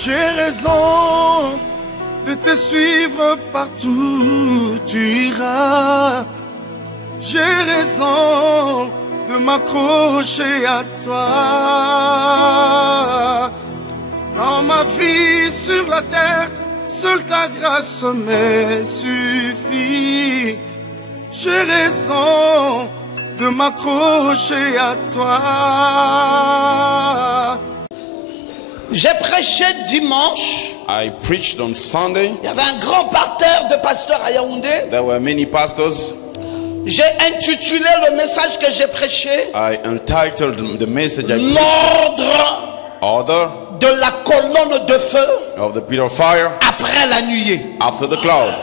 J'ai raison de te suivre partout où tu iras. J'ai raison de m'accrocher à toi. Dans ma vie sur la terre, seule ta grâce me suffit. J'ai raison de m'accrocher à toi. J'ai prêché dimanche. I preached on Sunday. Il y avait un grand parterre de pasteurs à Yaoundé. There were many pastors. J'ai intitulé le message que j'ai prêché I entitled the message I preached, l'ordre Order de la colonne de feu of the pillar of fire après la nuée. after the cloud.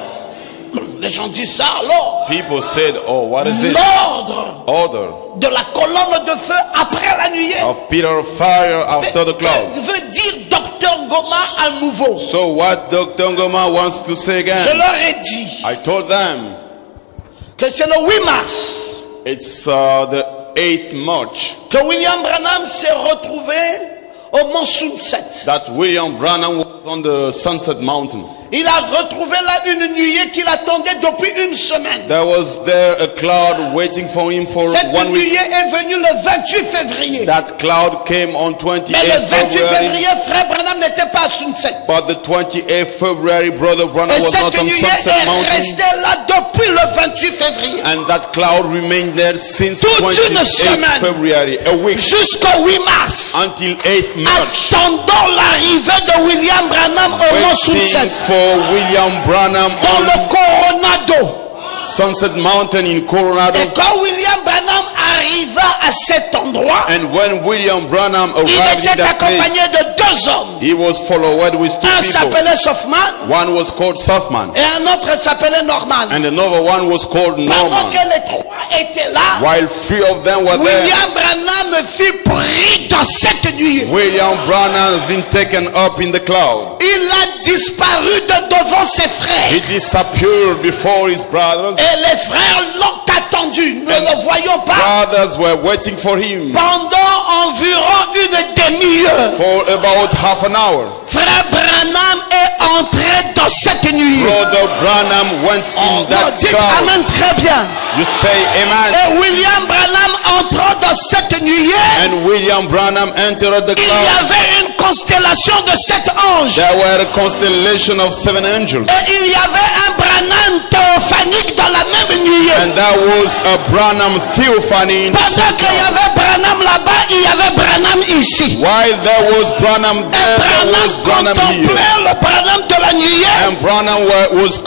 Les gens disent ça alors. People said, oh, what is this? L'ordre Order de la colonne de feu après la nuée. of pillar of fire after the cloud. Que veut dire Docteur Ngoma à nouveau? So what Dr. Ngoma wants to say Je again? leur ai dit I told them que c'est le 8 mars it's the 8th March que William Branham s'est retrouvé au mont Sunset. that William Branham was on the Sunset Mountain. Il a retrouvé là une nuée qu'il attendait depuis une semaine. There was there a cloud waiting for him for Cette 1 week. nuée est venue le 28 février. That cloud came on Mais 28th le 28 February. février, frère Branham n'était pas à Sunset. But the 28th February, Brother Branham Et was not cette on nuée Sunset est Mountain. restée là depuis le 28 février. And that cloud remained there since Toute une 28th semaine. February, a week, Jusqu'au 8 mars. until 8th March. Attendant l'arrivée de William Branham au mont Waiting Sunset. for William Branham Dans on le Coronado. Sunset Mountain in Coronado. Et quand William Branham arriva à cet endroit, And when William Branham il arrived in était that place, accompagné de deux hommes. he was followed with two Un people. s'appelait Soffman One was called Sothman, et un autre s'appelait Norman. and another one was called Pendant Norman. que les trois étaient là, While three of them were there, William Branham fut pris dans cette nuée. William Branham has been taken up in the cloud. Il a disparu de devant ses frères. He disappeared before his brothers. Et les frères l'ont attendu. Nous ne le voyons pas Brothers were waiting for him pendant environ une demi-heure. for about half an hour. Frère Branham est entré dans cette nuée. Brother Branham went in Non, that dites cloud. amen très bien. You say amen. Et William Branham entrant dans cette nuée, And William Branham entered the il y cloud. avait une constellation de 7 anges. There were a constellation of 7 angels. Et il y avait un Branham théophanique dans la même nuée. And there was a Branham theophany in the Pendant same qu'il y cloud. avait Branham là-bas, il y avait Branham ici. While there was Branham Et there, there was Branham Branham here. contemplait le Branham de la nuée. And Branham was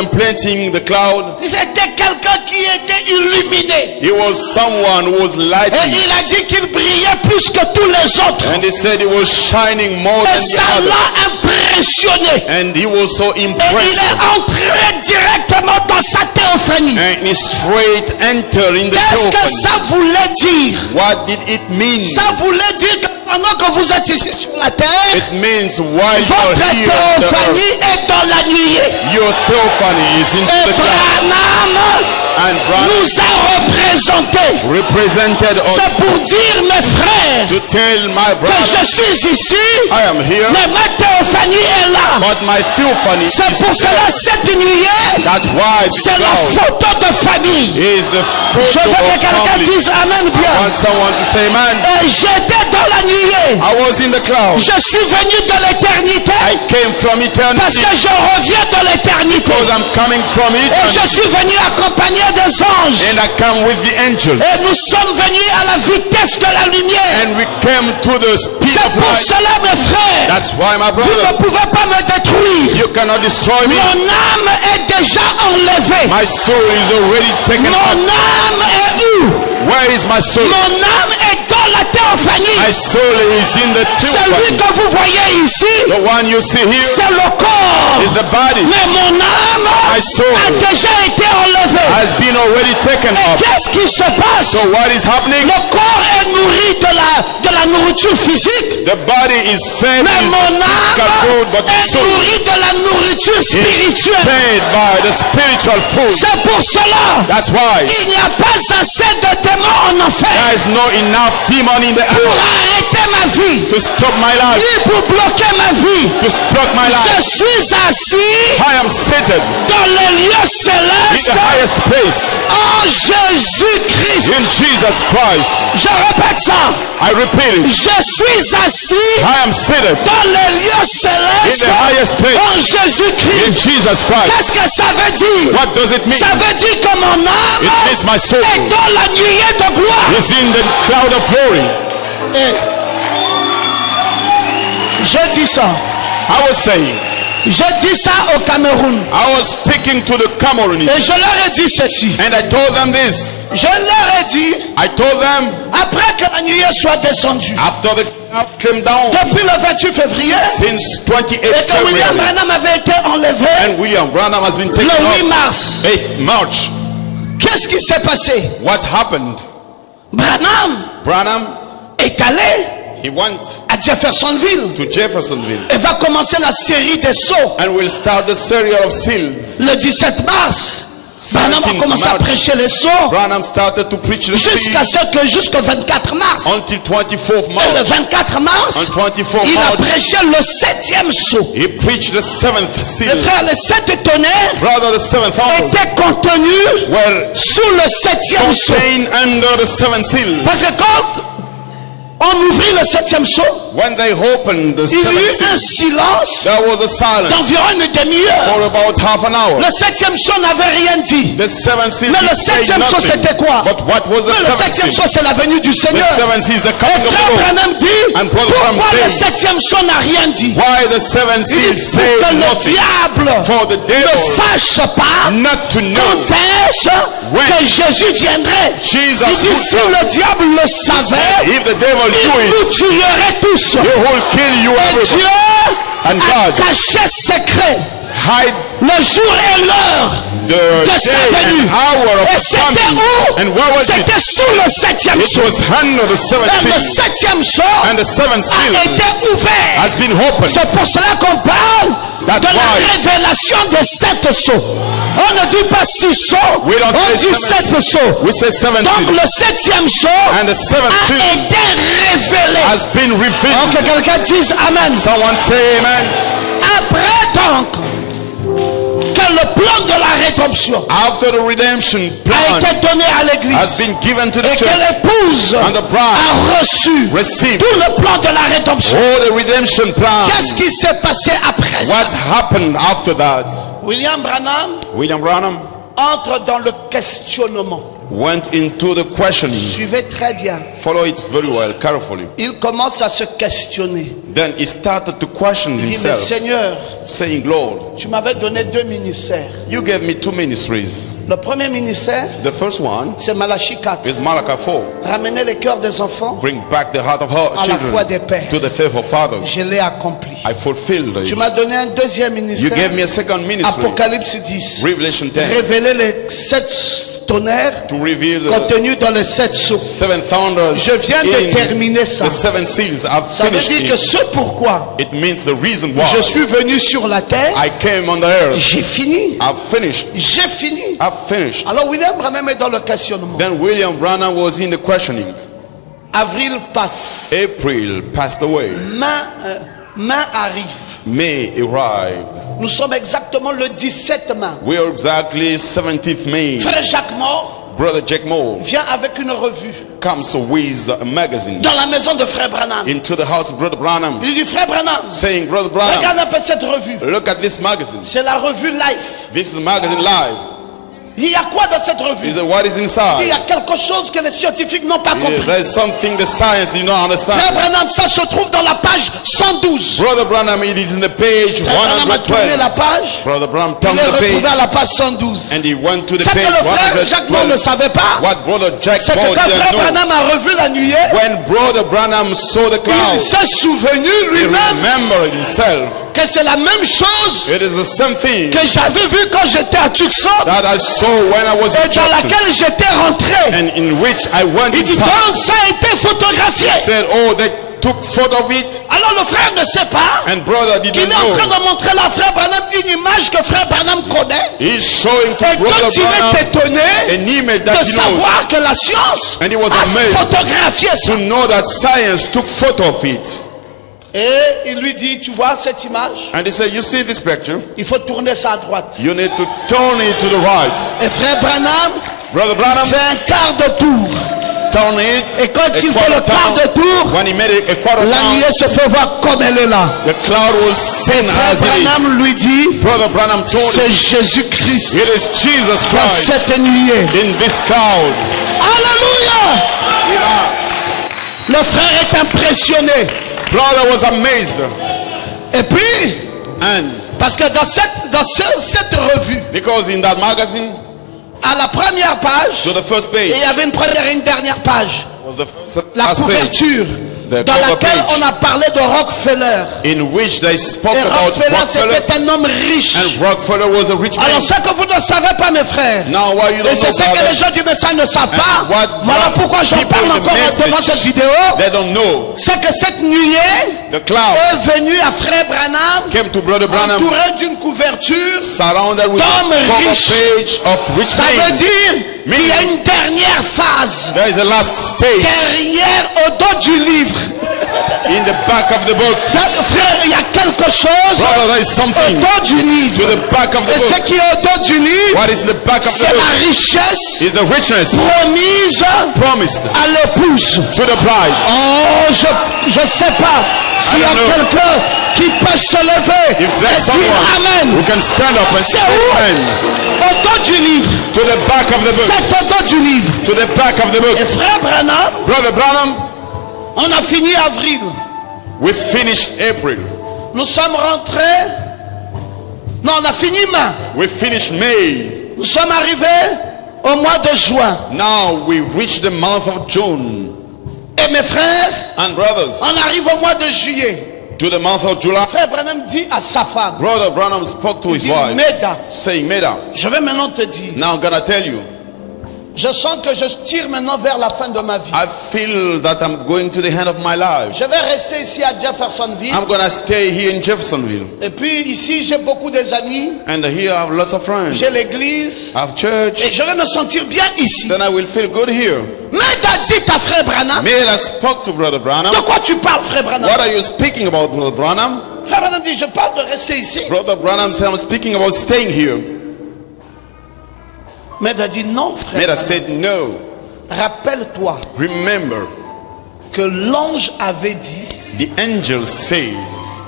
contemplating the cloud. C'était quelqu'un qui était illuminé. He was someone who was Et lighting. il a dit qu'il brillait plus que tous les autres. And he said he was shining more Et than the ça others. l'a impressionné. And he was so Et il impressed. est entré directement dans sa théophanie. And he straight entered in the Qu'est-ce que theophany. ça voulait dire? What did it mean? Ça voulait dire que pendant que vous êtes ici sur la terre, It means while votre you're here on the théophanie earth, est dans la nuée. your theophany is in Et the cloud. Branham And Branham nous a représentés. represented C'est us pour dire, mes frères, to tell my que brother, je suis ici, I am here, mais ma théophanie est là. but my theophany C'est pour is cela there. cette nuée, That's why the c'est la cloud photo de famille. is the Je photo veux que of quelqu'un family. dise Amen I bien. want someone to say, man, Et j'étais dans la nuée. I was in the cloud. Je suis venu de l'éternité I came from parce eternity que je reviens de l'éternité. because I'm coming from Et je eternity. suis venu accompagné des anges. And I come with the angels. Et nous sommes venus à la vitesse de la lumière. And we came to the speed C'est of pour light. cela, mes frères, That's why, my vous ne brothers, pouvez pas me détruire. you cannot destroy me. Mon âme est déjà enlevée. My soul is already taken Mon up. âme est où? Where is my soul? Mon âme est dans la théophanie. My soul is in the Celui theophany. que vous voyez ici, The one you see here c'est le corps. is the body. Mais mon âme My soul a déjà été enlevée. has been already taken Et up. qu'est-ce qui se passe? So what is happening? Le corps est nourri de la nourriture physique. The body is fed Mais with mon physical âme food, but the est soul nourrie de la nourriture is spirituelle. fed by the spiritual food. C'est pour cela That's why il n'y a pas assez de démons en enfer There is no enough demon in the pour earth arrêter ma vie, to stop my life, ni pour bloquer ma vie. to stop my Je life. suis assis I am seated dans les lieux in célestes the highest place en Jésus-Christ. in Jesus Christ. Je répète ça. I repeat it. Je suis assis I am seated dans les lieux in célestes the highest en place in Jésus-Christ. Jesus Christ. Qu'est-ce que ça veut dire? What does it mean? Ça veut dire que mon It âme means my soul est dans la nuée de gloire. is in the cloud of glory. Je dis ça. I was saying, Je dis ça au Cameroun. I was speaking to the Cameroonese Et je leur ai dit ceci. and I told them this. Je leur ai dit, I told them après que la nuée soit descendue, after the cloud came down depuis le 28 février, since 28 et que William February Branham avait été enlevé and William Branham has been taken le 8 up mars, 8th March. qu'est-ce qui s'est passé? What happened? Branham Branham, est allé he went à Jeffersonville to Jeffersonville et va commencer la série des sauts and will start the series of seals. le 17 mars. Branham a 17th commencé à March. prêcher les sauts Branham started to preach the jusqu'à seals ce que jusqu'au 24 mars. until 24th Et le March. 24 mars, On 24th il a March, prêché le 7e saut. he preached the 7th Les seal. frères, les 7 tonnerres Brother, the 7th angels étaient contenus were sous le 7e saut. contained under the 7th seal. Parce que quand on ouvrit le 7e saut, When they opened the il y 7th eut un seal, silence there was a silence d'environ une demi-heure. for about half an hour. Le 7e saut n'avait rien dit. The 7th seal Mais le did say 7e saut, nothing. c'était quoi? But what was the Mais le 7th 7e seal? saut, c'est la venue du The Seigneur. 7th seal is the Et coming of frère the Lord. Branham dit, And Brother Branham pourquoi le says, 7e saut n'a rien dit? Why the 7th Il seal dit, pour said que le nothing? diable For the ne devil sache pas not to know quand est-ce when que Jésus viendrait. Jesus Il dit, would si come. le diable le savait, If the devil il knew nous it, tuerait tous. he will kill you Et everybody. Dieu And a God caché secret hide le jour et l'heure the de day sa venue. and hour Et of c'était coming. où? And where was it? C'était sous le 7e It saut. was under the Et 7th le seal. 7e saut And the 7th a seal été ouvert. has been opened. C'est pour cela qu'on parle That's de la why. révélation des 7 sauts. On ne dit pas 6 sauts, We don't on say dit 7 seven sauts. We say 7th Donc seal. le 7e saut And the 7th a seal été révélé. has been revealed. Donc que quelqu'un dise Amen. Someone say amen. Après donc que le plan de la rédemption After the redemption a plan été donné à has l'église been given to the et que church, l'épouse and the bride a reçu received tout le plan de la rédemption, all the redemption plan. qu'est-ce qui s'est passé après ça? What happened after that? William Branham William Branham entre dans le questionnement. went into the questioning. Suivez très bien. Follow it very well, carefully. Il commence à se questionner. Then he started to question Il dit, mais himself, Seigneur, saying, Lord, tu m'avais donné 2 ministères. you gave me 2 ministries. Le premier ministère, The first one c'est Malachie 4. is Malachi 4. Ramener les cœurs des enfants Bring back the heart of our à la foi des children pères. to the faith of fathers. Je l'ai accompli. I fulfilled Tu it. m'as donné un deuxième You ministère. gave me a second ministry, Apocalypse 10. Revelation 10, Révéler les 7 tonnerres to reveal the contenus dans les 7 sceaux. 7 thunders Je viens de terminer ça. the 7 seals. I've Ça veut finished dire que it. ce pourquoi It means the reason why je suis venu sur la terre, I came on the earth. j'ai fini. I've finished. J'ai fini. I've finished. Alors William Branham est dans le questionnement. Then William Branham was in the questioning. Avril passe. April passed away. Mai arrive. May arrived. Nous sommes exactement le 17 mai. We are exactly 17th May. Frère Jacques Mort Brother Jack Moore vient avec une revue comes with a magazine dans la maison de Frère Branham. into the house of Brother Branham, Il dit, Frère Branham, saying, Brother Branham, regarde un peu cette revue. look at this magazine. C'est la revue Life. This is magazine live. Il y a quoi dans cette revue? Is that what is Il y inside? a quelque chose que les scientifiques n'ont pas compris. There's something the science you don't Frère understand. Branham, ça se trouve dans la page 112. Brother Branham, it is in the page Frère Branham a tourné la 112. page. Brother Branham Il turned est the retrouvé page à la page 112. and he went to the C'est que page le frère Jacques Mort ne 112. savait pas. What Brother Jack C'est que Moore quand Frère didn't know, Branham a revu la nuée, when Brother Branham saw the il clouds, s'est souvenu he lui-même remembered himself. que c'est la même chose It is the same thing que j'avais vu quand j'étais à Tucson that I saw when I was et in dans Jackson, laquelle j'étais rentré. and in which I went Il dit inside. donc ça a été photographié. Said, oh, they took photo of it. Alors le frère ne sait pas. And brother Il didn't est en train know. de montrer à frère Branham une image que frère Branham connaît. He's showing to Et brother quand il est Branham étonné an image de that he knows. savoir que la science And he was a amazed photographié ça. to know that science took photo of it. Et il lui dit, tu vois cette image? And he said, you see this picture? Il faut tourner ça à droite. You need to turn it to the right. Et frère Branham Brother Branham fait un quart de tour. turn it. Et quand a il fait le quarter quart de down. tour, When he made it a quarter la nuée down, se fait voir comme elle est là. the cloud was seen Frère as it Branham is. lui dit, Brother Branham told c'est him, Jésus-Christ it is Jesus dans Christ cette nuée. in this cloud. Alléluia! Le frère est impressionné. Brother was amazed. Et puis, And parce que dans cette revue, because in that magazine, à la première page, to the first page, il y avait une première et une dernière page. was the first La last page, couverture The dans cover laquelle page. on a parlé de Rockefeller. in which they spoke Et about Rockefeller, Rockefeller. c'était un homme riche. And Rockefeller was a rich man. Alors, ce que vous ne savez pas, mes frères, Now why you et don't c'est know ce que les brothers, gens du message ne savent pas, what voilà pourquoi j'en people parle in the encore message, devant cette vidéo, they don't know. c'est que cette nuée The cloud est venue à frère Branham, came to Brother Branham entourée d'une couverture. surrounded with D'hommes a cover riches. page of rich Ça veut men. dire qu'il y a une dernière phase, There is a last stage derrière, au dos du livre. in the back of the book. Frère, il y a quelque chose Brother, there is au something dos du to livre. the back of the Et ce book. qui est au dos du livre, What is in the back of the c'est la book? richesse Is the richness promise promised à l'épouse. to the bride. Oh, je sais pas s'il y a I don't know. quelqu'un qui peut se lever If there's et dire someone who Amen. can stand up and say C'est où? amen Au dos du livre. to the back of the book, C'est au dos du livre. to the back of the book. Et frère Branham, Brother Branham, on a fini avril. we finished April. Nous sommes rentrés. Non, on a fini mai. We finished May. Nous sommes arrivés au mois de juin. Now we reached the month of June. Et mes frères, And brothers, on arrive au mois de juillet. to the month of July, Frère Branham dit à sa femme, Brother Branham spoke to il his dit, wife, Meda, saying, Meda, je vais maintenant te dire, now I'm gonna tell you, je sens que je tire maintenant vers la fin de ma vie. I feel that I'm going to the end of my life. Je vais rester ici à Jeffersonville. I'm gonna stay here in Jeffersonville. Et puis ici, j'ai beaucoup des amis. And here I have lots of friends. J'ai l'église. I have church. Et je vais me sentir bien ici. Then I will feel good here. Meda dit à frère Branham, Meda spoke to Brother Branham. de quoi tu parles, frère Branham? What are you speaking about, Brother Branham? Frère Branham dit, je parle de rester ici. Brother Branham said, I'm speaking about staying here. Meda dit, non, frère Meda Branham. said, no. Rappelle-toi Remember, que l'ange avait dit the angel said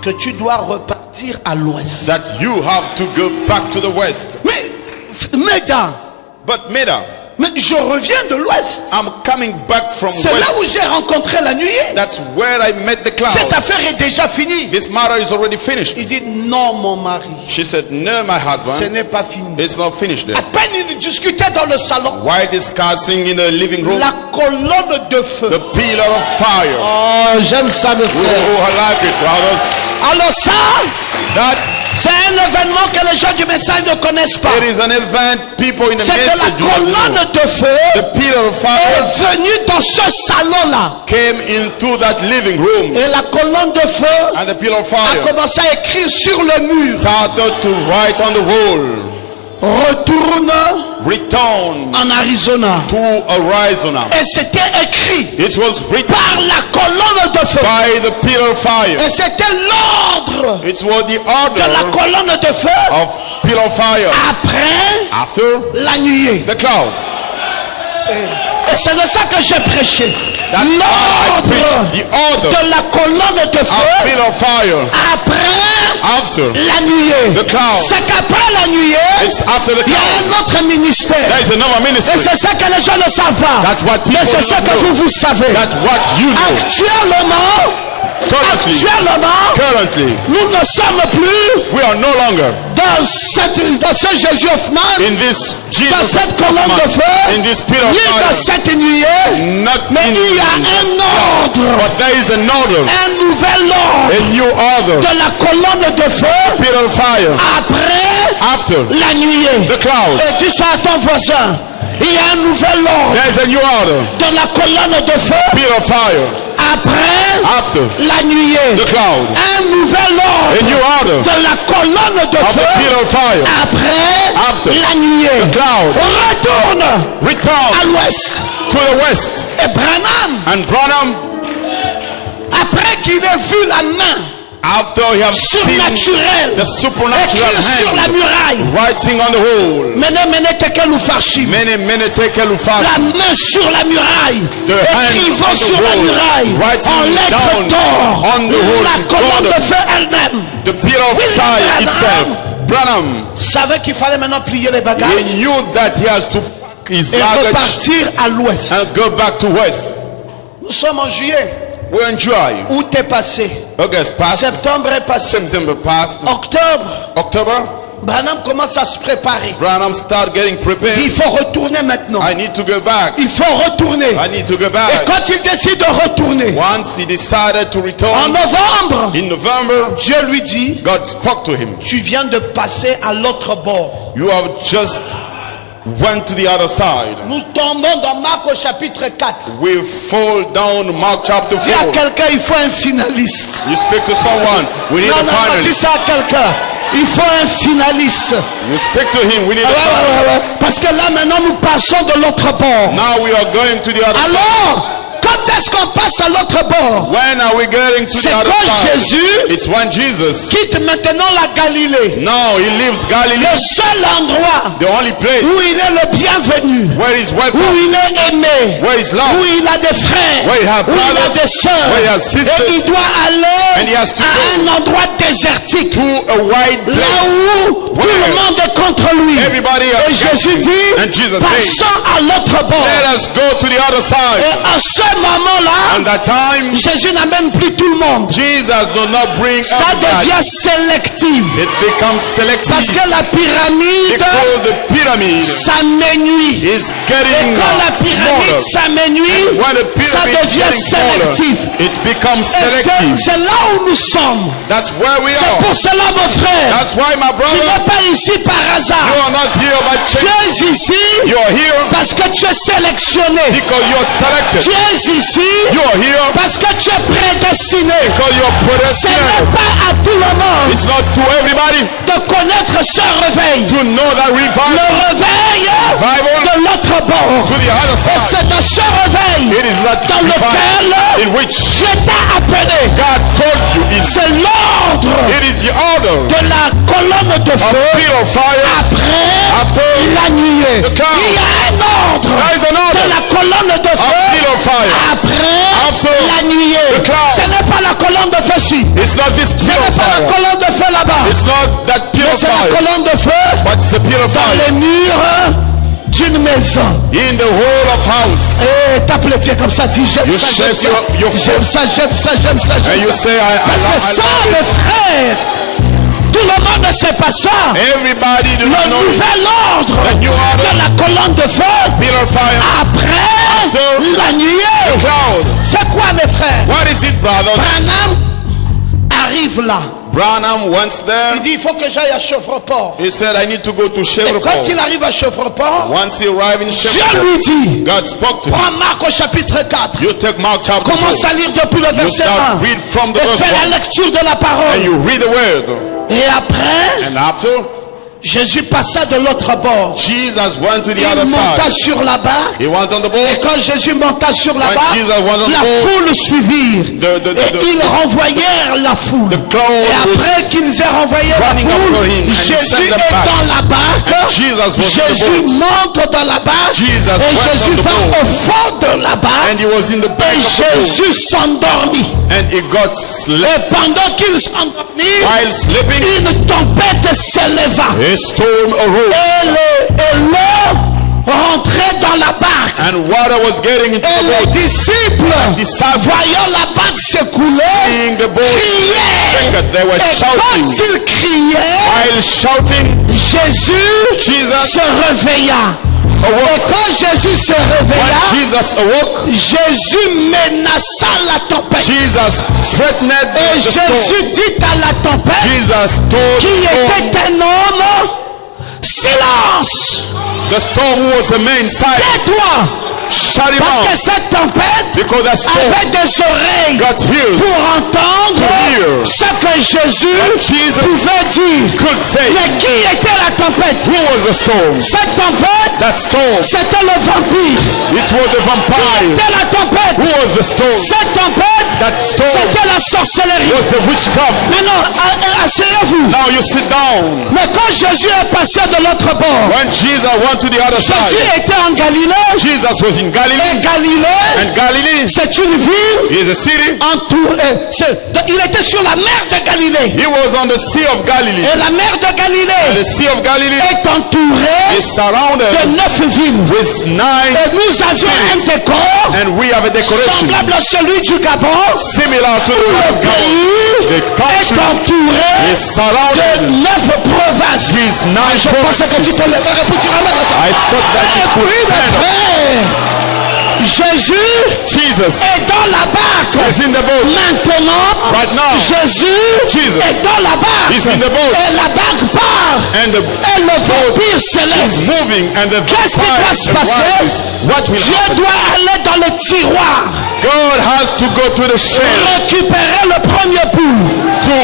que tu dois repartir à l'ouest. that you have to go back to the west. Mais, Meda, But Meda, mais je reviens de l'ouest. I'm coming back from C'est là où west. j'ai rencontré la nuée. That's where I met the Cette cloud. affaire est déjà finie. This matter is already finished. Il dit, non, mon mari, She said, no, my ce husband, n'est pas fini. it's not finished À there. peine il discutait dans le salon, While discussing in the living room, la colonne de feu. the pillar of fire. Oh, j'aime ça, mes Oh, frères. I like it, brothers. Alors ça, That c'est un événement que les gens du message ne connaissent pas. it is an event people in the C'est que la message do not know. colonne de feu The pillar of fire est venue dans ce salon-là. came into that living room, Et la colonne de feu and the pillar of a fire commencé à écrire sur le mur. started to write on the wall, Retourne return en Arizona. to Arizona. Et c'était écrit It was written par la colonne de feu. by the pillar of fire. Et c'était l'ordre It was the de la order colonne de feu of pillar of fire après after la nuée. the cloud. Et c'est de ça que j'ai prêché. That's why I L'ordre preached the order de la colonne de of feu pillar of fire après after la nuée. the cloud. C'est qu'après la nuée, It's after the il y a cloud. un autre ministère. There is another Et ministry. c'est ça que les gens ne savent pas. That's what Mais people c'est do ce not que know. vous savez. That's what you know. Actuellement, Currently, nous ne sommes plus we are no longer dans ce Jésus Hoffman, in this dans Jesus cette colonne de feu, in this pillar of ni dans fire. cette nuée, Not mais in il y a un ordre, but there is an order, un nouvel ordre a new order, de la colonne de feu pillar of fire après after la nuée. the cloud. Et dis ça à ton voisin, il y a un nouvel ordre There is a new order, de la colonne de feu pillar of fire Après la nuée. the cloud. Un nouvel A new ordre order de la colonne de of the feu. pillar of fire. Après la nuée. The cloud. Retourne à Return l'ouest. to the west. Et Branham, And Branham, après qu'il ait vu la main after he has seen surnaturelle the supernatural écrire sur la hand muraille, writing on the wall, mene tekel ou farshim, many tekel ufas, la main sur la muraille, The hand écrivant on the sur la wall, muraille, writing en lettres down d'or, on the wall, la colonne God, de feu elle-même. the pillar of William fire Branham itself. Branham, savait qu'il fallait maintenant plier les bagages he knew that he has to pack his et luggage repartir à l'ouest. and go back to west. Nous sommes en juillet. We're in July. Août est passé. August passed. Septembre est passé. September passed. Octobre, October, Branham commence à se préparer. Branham started getting prepared. Il faut retourner maintenant. I need to go back. Il faut retourner. I need to go Et back. quand il décide de retourner, Once he decided to en return novembre, in November, Dieu lui dit, God spoke to him. tu viens de passer à l'autre bord. You have just went to the other side. Nous tombons dans Marc au chapitre 4. We fall down Mark chapter Dis à 4. quelqu'un, il faut un finaliste. You speak to someone. We need Non, a non, non, dis finalist. ça à quelqu'un. Il faut un finaliste. You speak to him. We need Ah a ouais, finalist. ouais, ouais. Parce que là maintenant nous passons de l'autre bord. Now we are going to the other side. Alors, quand est-ce qu'on passe à l'autre bord? When are we getting to C'est the other quand side? Jésus It's when Jesus. quitte maintenant la Galilée. Now he leaves Galilee, Le seul endroit the only place où il est le bienvenu, where he's où welcome, il est aimé, where he's où loved, il a des frères, where he has où il a brothers, des sœurs, where he has sisters, et il doit aller and he has to à go un endroit désertique, to a wide là place. où tout le monde est contre lui. Everybody Et is Jésus against him. dit, And Jesus said, passons à l'autre bord. let us go to the other Et side. à ce moment-là, And that time, Jésus n'amène plus tout le monde. Jesus do not bring Ça everybody. devient sélectif. It becomes Parce selective que la pyramide because the pyramid s'amenuit. is Et getting quand la pyramide smaller. s'amenuit, When the ça pyramid is devient getting smaller, sélectif. it becomes Et selective. c'est là où nous sommes. That's where we C'est are. pour cela, mon frère, That's why, my tu brother, n'es pas ici par you hasard. are not here by Tu chance. es ici You are here parce que tu es sélectionné. because you are Tu selected. es ici You are here parce que tu es prédestiné. because you are Ce predestined. n'est pas à tout le monde It's not to everybody de connaître ce réveil. to know that Le revival réveil de l'autre bord. to the other Et side. c'est dans ce réveil It is that dans revival lequel in which Dieu t'a appelé. God called you in. C'est l'ordre It is the order de la colonne de of feu pillar of fire après after la nuée. the cloud. Il y a un ordre There is an de order la colonne de of feu pillar of fire. après After la nuée. the cloud. Ce n'est pas la colonne de feu ci. It's not this Ce pillar n'est of pas la fire. colonne de feu là-bas. It's not that pillar Mais of c'est la fire, colonne de feu but it's the pillar of dans fire les murs d'une maison. in the whole of house. Et tape les pieds comme ça, dis j'aime You ça, j'aime shake ça, your j'aime ça, j'aime ça, j'aime ça, And j'aime you ça. say, Parce que ça, I mes love frères, tout le monde ne sait pas ça. it. Everybody do Le not know it. nouvel ordre The new order. de la colonne de feu Pillar of fire, après After la nuée. cloud. C'est quoi, mes frères? What is it, brothers? Branham arrive là. Branham went there. Il dit il faut que j'aille à Chevroport. He said, I need to go to Et quand Chevroport. il arrive à Chevroport, Once he arrived in Dieu Chevroport, lui dit, God spoke to him. prends Marc au chapitre 4. You take Mark chapter Commence 4 à lire depuis le You verset start 1. read from the Et verse fais la 1 lecture de la and parole. you read the word. Et après, And after, Jésus passa de l'autre bord. Jesus went to the Il other monta side. sur la barque. He went on the Et boat. quand Jésus monta sur la When barque, Jesus was on la the boat, foule suivit. the- Et ils renvoyèrent la foule. The crowd Et après qu'ils aient renvoyé la running foule, after him, and he Jésus sent them est back. dans la barque. And Jesus was in the Jésus boat. monte dans la barque. Jesus Et went Jésus on the va boat. au fond de la barque. And he was in the back Et of the boat. Jésus s'endormit. And he got slept. Et pendant qu'il s'endormit, While sleeping, une tempête s'éleva. a storm arose. Et l'eau rentrait dans la barque. And water was getting into Et the les boat. disciples, Disciples, voyant la barque s'écouler, seeing the boat criaient. shaken, they were Et shouting. quand ils criaient, While shouting, Jésus Jesus se réveilla. Et awoke. quand Jésus se When réveilla, Jesus awoke, Jésus menaça la tempête. Jesus threatened Et the storm. Jésus dit à la tempête, Jesus told qui the storm, était un homme, silence, the storm who was a man, silent. tais-toi. Shut him Parce que out. cette tempête Because that storm avait des oreilles got ears pour entendre hear ce que Jésus what Jesus pouvait dire. could say. Mais qui était la tempête? Who was the storm? Cette tempête, That storm. c'était le vampire. It was the Qui vampire. était la tempête? Who was the storm? Cette tempête, That storm c'était la sorcellerie. was the witchcraft. Maintenant, asseyez-vous. Now you sit down. Mais quand Jésus est passé de l'autre bord, When Jesus went to the other Jésus side, était en Galilée. Jesus was in Et Galilee. Galilée, And Galilee c'est une ville is a city. entourée. Il était sur la mer de Galilée. He was on the Sea of Galilee. Et la mer de And Galilée the Sea of Galilee est entourée is surrounded de 9 villes. with 9, Et nous avions un décor and we have a decoration semblable à celui du Gabon. similar to the one Le of God. pays The est country entouré is surrounded de 9 provinces. with 9 Je pensais que tu provinces. te lèverais pour dire amen. I thought that Et you could puis, mes stand up. frères, Jésus Jesus est dans la barque. is in the boat. Maintenant, Right now, Jésus Jesus est dans la barque. is in the boat. Et la barque part. And the Et le vampire se lève. moving and the Qu'est-ce qui doit se vampire passer? rises. What will Dieu happen? doit aller dans le tiroir, God has to go to the shelf récupérer le premier poule, to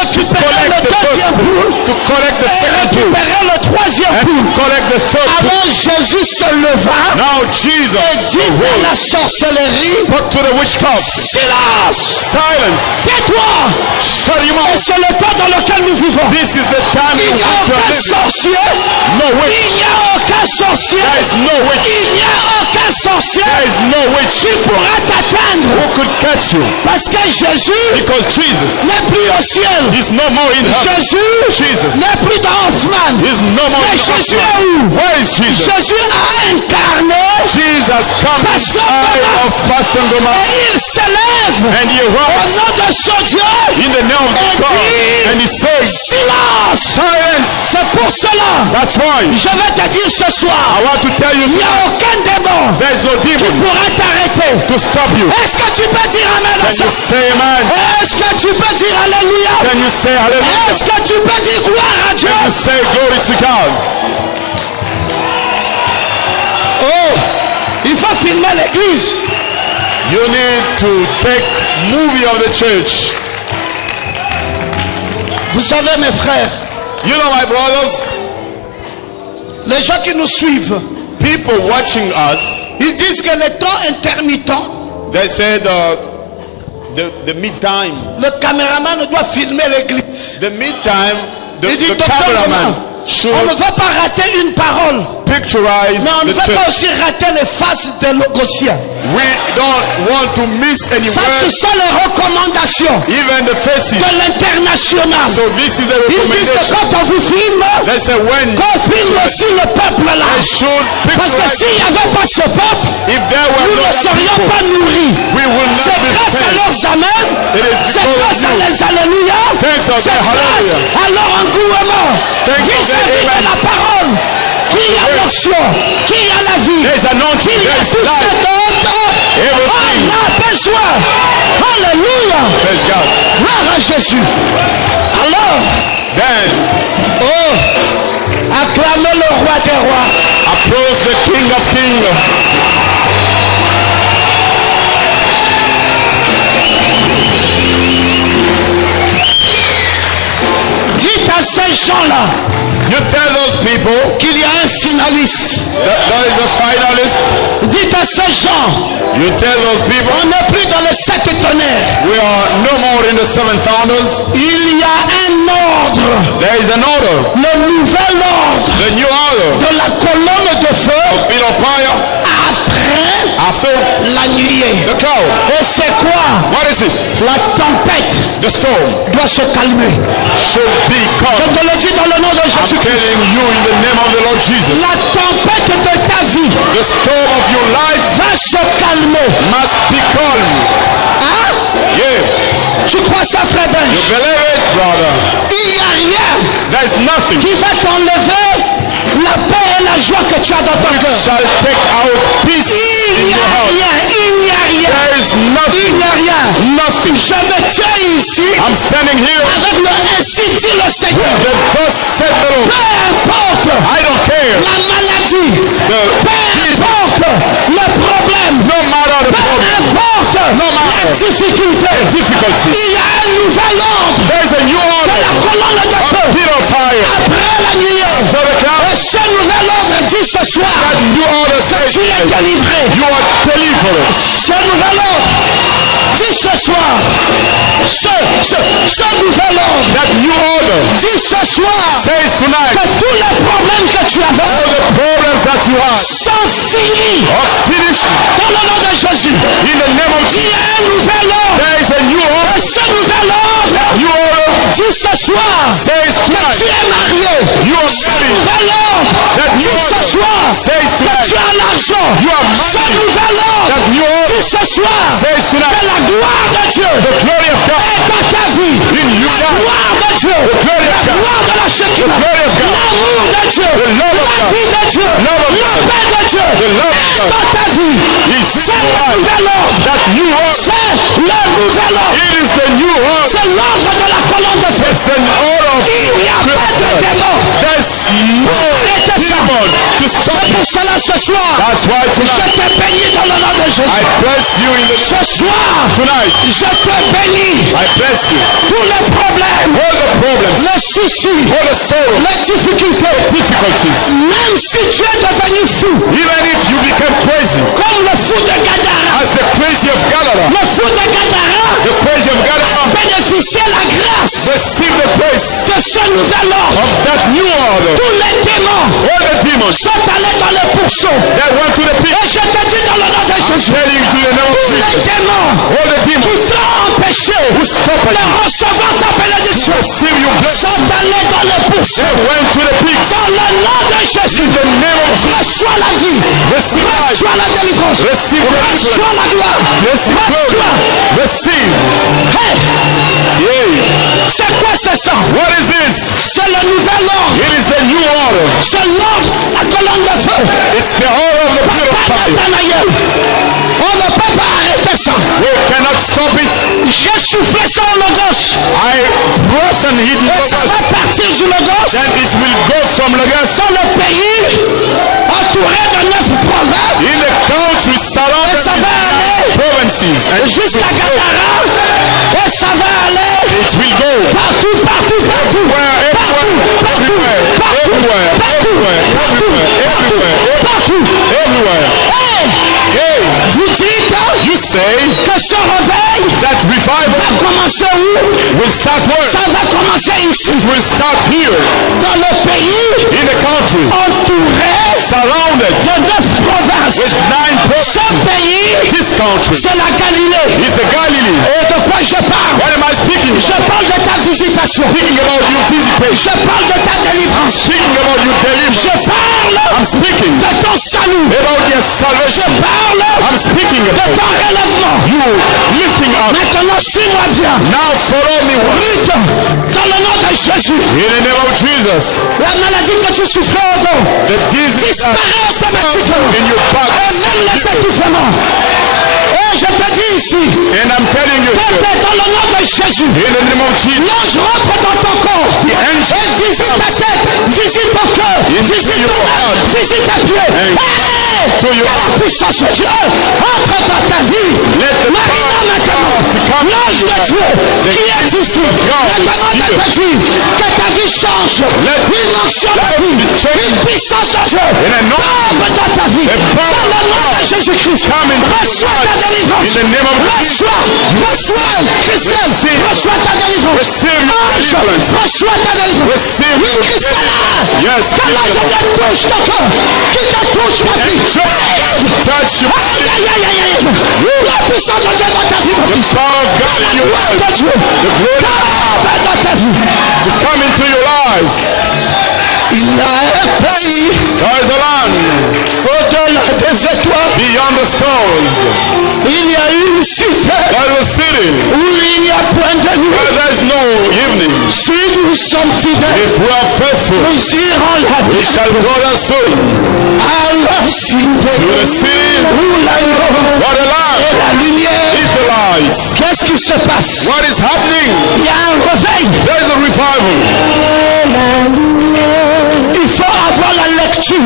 récupérer collect le the first deuxième pool, poule to collect the et second pool, récupérer le troisième and poule. collect the third pool. Alors Jésus se leva Now et Jesus dit à la sorcellerie, spoke to the witchcraft. silence, Silence. tais-toi. Shut him Et out. c'est le temps dans lequel nous vivons. This is the time Il in n'y a which we are aucun living. sorcier. No Il witch. n'y a aucun sorcier. There is no witch. Il n'y a aucun sorcier There is no witch qui pourra t'atteindre. who could catch you. Parce que Jésus Because Jesus n'est plus au ciel. is no more in heaven. Jésus n'est plus dans Hoffman. He's no more Mais in Jésus heaven. est où? Where is Jesus? Jésus a incarné Jesus come Pastor inside Goma. of Pastor Goma et il s'élève and he au runs nom de son Dieu. in the name of Et God dit, and he says, silence. silence. C'est pour cela. That's why Je vais te dire ce I soir, want to tell you il n'y a tonight, aucun démon there is no qui demon pourra t'arrêter. to stop you. Est-ce que tu peux dire amen à Can ça? you say amen? Est-ce que tu peux dire alléluia? Can you say hallelujah? Est-ce que tu peux dire gloire à Dieu? Can you say glory to God? Oh, il faut filmer l'église. You need to take movie of the church. Vous savez mes frères, You know, my brothers, les gens qui nous suivent, people watching us, ils disent que le temps intermittent, they said the mid-time. le caméraman doit filmer l'église. The mid-time, Il dit, the docteur cameraman Goma, on ne should veut pas rater une parole, picturize mais on ne the veut pas church. aussi rater les faces des Logosiens. We don't want to miss any Ça, ce word, sont les recommandations even the faces. de l'international. So this is the Ils disent que recommendation. quand on vous filme, They say when qu'on filme aussi le peuple là. they should Parce que picturize. s'il n'y avait pas ce peuple, If there were nous no ne other serions people, pas nourris. we will C'est not be grâce à fed. leurs amen, It is c'est because grâce of à you. les alléluia, Thanks of c'est their grâce hallelujah. à leur engouement Thanks of their vis-à-vis de amen. la parole, qui a l'onction, qui a la vie, There's anointing, qui a there's tout life. ce dont Everything. on a besoin. Alléluia, Praise God. gloire à Jésus. Alors, Then oh, acclamez le roi des rois. approach the King of Kings. Dites à ces gens-là You tell those people qu'il y a un finaliste. that there is a finalist. Dites à ces gens, You tell those people on n'est plus dans les 7 tonnerres. we are no more in the seven thunders. Il y a un ordre, There is an order, le nouvel ordre the new order. de la colonne de feu Bill of fire après after la nuée. the cloud. Et c'est quoi? What is it? La tempête The storm doit se calmer. should be Je calm. te le dis dans le nom de I'm Jésus-Christ. telling you in the name of the Lord Jesus. La tempête de ta vie The storm of your life va se calmer. must be calm. Hein? Yeah. Tu crois ça, frère Ben? You believe it, brother? Il n'y a rien There's nothing qui va t'enlever la paix et la joie que tu as dans ton cœur. shall take out peace Il in n'y your a heart. rien, il n'y a rien. There is nothing. Il n'y a rien. Nothing. Je me tiens ici I'm standing here avec le ainsi dit le Seigneur. with the thus said the Lord. Peu importe I don't care. la maladie, The peu importe le problème, no matter the peu problem, importe no matter la difficulté, difficulty. il y a un nouvel ordre There is a new de order la colonne de of feu pillar of fire. après la nuit. So the cloud, Et ce nouvel ordre dit ce soir, that new order says tu es délivré. you are delivered. Ce nouvel ordre dit ce soir, ce nouvel ordre That new order dit ce soir says que tonight tous les problèmes que tu all avais the problems that you have sont finis are finished dans le nom de Jésus. in the name of Il y Jesus. a un nouvel ordre. There is a new Et order. ce nouvel ordre New order dit ce soir says que tu tonight es marié. you are Ce married. nouvel ordre That new dit ce order soir says que tonight tu as l'argent. you are Ce married. nouvel ordre That new order dit ce soir says que tonight la gloire de Dieu the glory of God est dans ta vie. in you La now. gloire de Dieu, glory of la God. gloire de la Shekinah, glory of God. l'amour de Dieu, The love of la God. vie de Dieu, love of la God. paix de Dieu The love of est God. dans ta vie. Is C'est in le your life. nouvel ordre. That new order. C'est le nouvel ordre. It is the new order. C'est l'ordre de la colonne de feu. It's an order of Il n'y a pas de démon. There's no Arrêtez ça. demon to stop C'est you. pour cela ce soir, That's why je tonight te bénis dans le nom de I Jésus. bless you in the Ce soir, tonight. je te bénis. I bless you. Tous les problèmes, All the problems, les soucis, all the sorrow, les difficultés, difficulties, même si tu es devenu fou, even if you become crazy, comme le fou de Gadara. as the crazy of Gadara, Le fou de Gadara the crazy of Gadara bénéficiait la grâce receive the grace de ce nouvel ordre. of that new order. Tous les démons All the demons sont allés dans le pourceau. that went to the pit, Et je te dis dans le nom de I'm Jésus, telling you to the name of tous les Jesus, démons all the qui demons t'ont empêché de recevoir ta bénédiction receive your blessing, sont allés dans le pourceau. that went to the pit. Dans le nom de Jésus, In the name of Jesus, reçois la vie, receive life, reçois la délivrance, receive reçois deliverance, la gloire, receive glory, reçois. receive. Hey, Yeah. c'est quoi ce sang? What is this? C'est le nouvel ordre. It is the new order. C'est l'ordre, la colonne de feu. It's the order of the pit of Papa fire. Nathanaël, on ne peut pas arrêter ça. We cannot stop it. J'ai soufflé ça au logos. I press and hit Et ça va Logos. partir du logos Then it will go from Logos dans le pays, entouré de 9 provinces, in the country surrounded ça va aller with provinces. And it jusqu'à will go. Gadara. Et ça va aller It will go. partout, partout, partout. Everywhere, everywhere, everywhere, everywhere, everywhere, everywhere, Partout. everywhere. Hey, Hey, vous dites you say que ce réveil that revival va commencer où? will start where? Ça va commencer ici, It will start here dans le pays, in the country, entouré surrounded de 9 provinces. with 9 Ce provinces. pays, This country c'est la Galilée. is the Galilee. Et de quoi je parle? What am I speaking Je about? parle de ta visitation. Speaking about your visitation. Je parle de ta délivrance. Speaking about your deliverance. Je parle I'm speaking de ton salut. about your Je salvation. parle I'm speaking de about ton relèvement. you lifting up. Maintenant, suis-moi bien. Now follow me. Brute, dans le nom de Jésus, In the name of Jesus. la maladie que tu souffrais au dos The disease that disparaît automatiquement. in your back. Et même les étouffements. Et je te dis ici, And I'm telling you, Père, dans le nom de Jésus, in the name of Jesus, l'ange rentre dans ton corps. the angel Et visite ta tête, visite ton cœur, visite ton âme, visite tes pieds. Hey, to your que la puissance de Dieu entre dans ta vie. Let the Maintenant, come l'ange de Dieu qui est ici, maintenant je te dis que ta vie change. Une onction de vie, une puissance de Dieu tombe dans ta vie. Dans le nom de Jésus-Christ, reçois ta délivrance. In the name of Reçois, Christelle, reçois ta délivrance. Receive your Ange, deliverance. reçois ta délivrance. Receive Oui, your Christelle, Yes, que l'ange de Dieu touche ton cœur, qu'il te touche ma fille. touch your Aïe, aïe, aïe, aïe, aïe. La puissance de Dieu dans ta vie, mon fils. power of God in your La life. gloire de Dieu. The glory Tombe dans ta vie. to come into your life. Il y a un pays There is a land au-delà des étoiles. beyond the stars. Il y a une cité There is a city où il n'y a point de nuit. where there is no evening. Si nous sommes fidèles, If we are faithful, nous irons we là-bas shall go there soon à la cité to the city où l'agneau where the et Lamb la lumière is se passe? What is happening? Il y a un réveil. There is a revival. Il faut avoir la lecture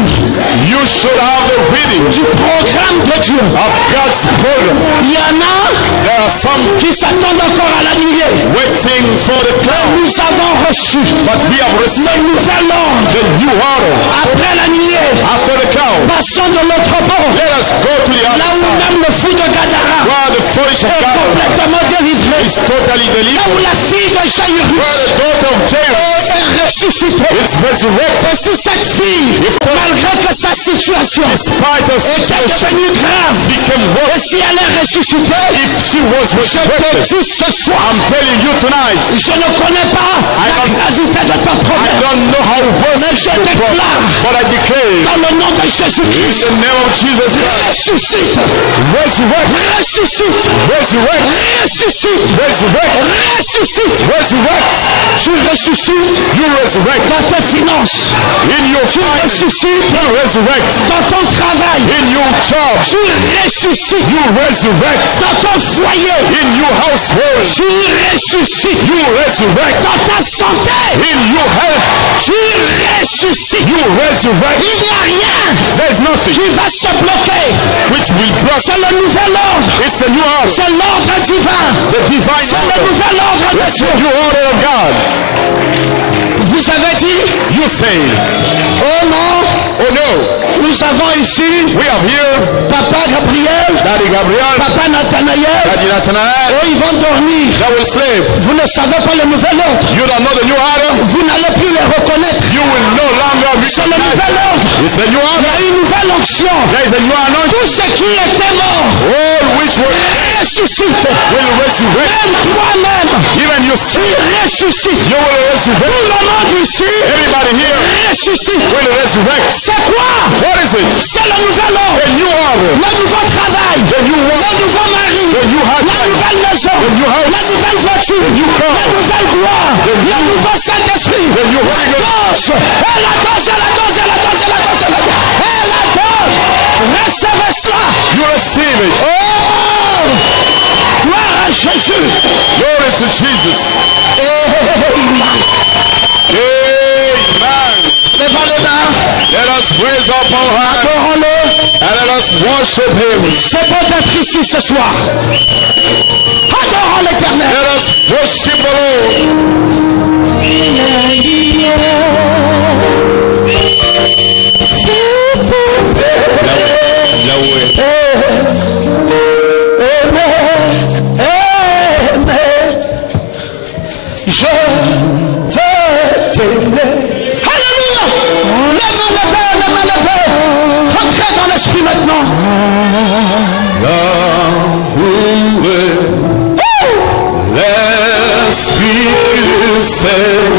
You should have the reading du programme de Dieu. of God's program. Il y en a There are some qui s'attendent encore à la nuée. waiting for the cloud, Nous avons reçu but we have received le nouvel ordre. the new order. Après la nuée, After the cloud, passons de l'autre bord. let us go to the Là other où side, même le fou de Gadara where the foolish of est God complètement délivré. is totally Là où delivered, la fille de where Jairus the daughter of Jairus est ressuscitée. is resurrected. Et si cette fille, malgré que sa situation Despite her était situation devenue grave, became et worse, si elle est ressuscitée, if she was je te resurrected, dis ce soir, I'm telling you tonight, je ne connais pas la gravité de ton I problème, don't know how worse mais it je is, déclare but I declare dans le nom de in Jésus-Christ, the name of Jesus Christ, ressuscite, resurrect, ressuscite, resurrect, ressuscite, resurrect, ressuscite. resurrect. Tu ressuscites You resurrect dans tes finances, in your tu finances. ressuscites You resurrect dans ton travail, in your job. tu ressuscites You resurrect dans ton foyer, in your household. tu ressuscites You resurrect dans ta santé, in your health. tu ressuscites. You resurrect. Il n'y a rien There's nothing qui va se bloquer. which will block. C'est le nouvel ordre, It's a new order. c'est l'ordre divin, The divine c'est le order. nouvel ordre de It's Dieu. the new order of God. Vous avez dit, You say, oh non, oh no, nous avons ici we have here Papa Gabriel, Daddy Gabriel, Papa Nathanaël, Daddy Nathanael, et ils vont dormir. that will sleep. Vous ne savez pas le nouvel ordre. You don't know the new order. Vous n'allez plus les reconnaître. You will no longer be C'est le nouvel recognized. ordre. It's the new Il y order. a une nouvelle onction. There is a new anointing. Tout ce qui était mort All which will ressuscite. resurrect. Même toi-même, Even you tu see, ressuscites. you will resurrect. Tout le monde ici Everybody here ressuscite. will resurrect. C'est quoi? What is it? C'est le nouvel ordre. The new order. Le nouveau travail. The new Le work. nouveau mari. The new La husband. nouvelle maison. The new house. La nouvelle voiture. The new car. La nouvelle gloire. The Le new- nouveau Saint-Esprit. The new Holy Ghost. Dose. Et la dose, et la dose, et la dose, et la dose, et la dose. Et la dose. Recevez cela. You receive it. Oh! Gloire à Jésus. Glory to Jesus. Amen. Amen. Lève les mains. Let us raise up our hands Adorons-le. and let us worship Him. C'est bon d'être ici ce soir. Adorons l'Éternel. Let us worship the Lord. Je veux t'aimer. Alléluia. Les mains levées, les mains levées. Rentrez dans l'esprit maintenant. Let's be saved.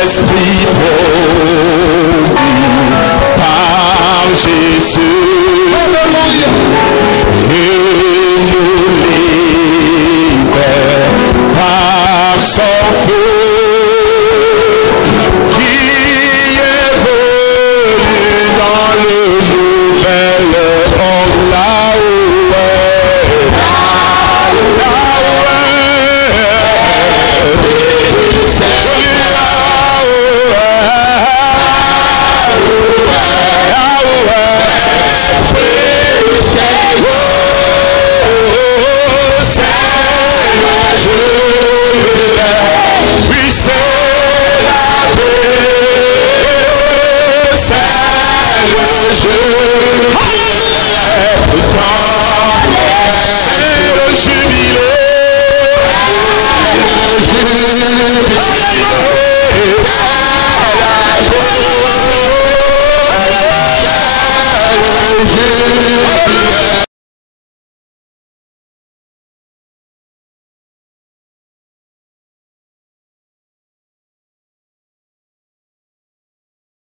L'Esprit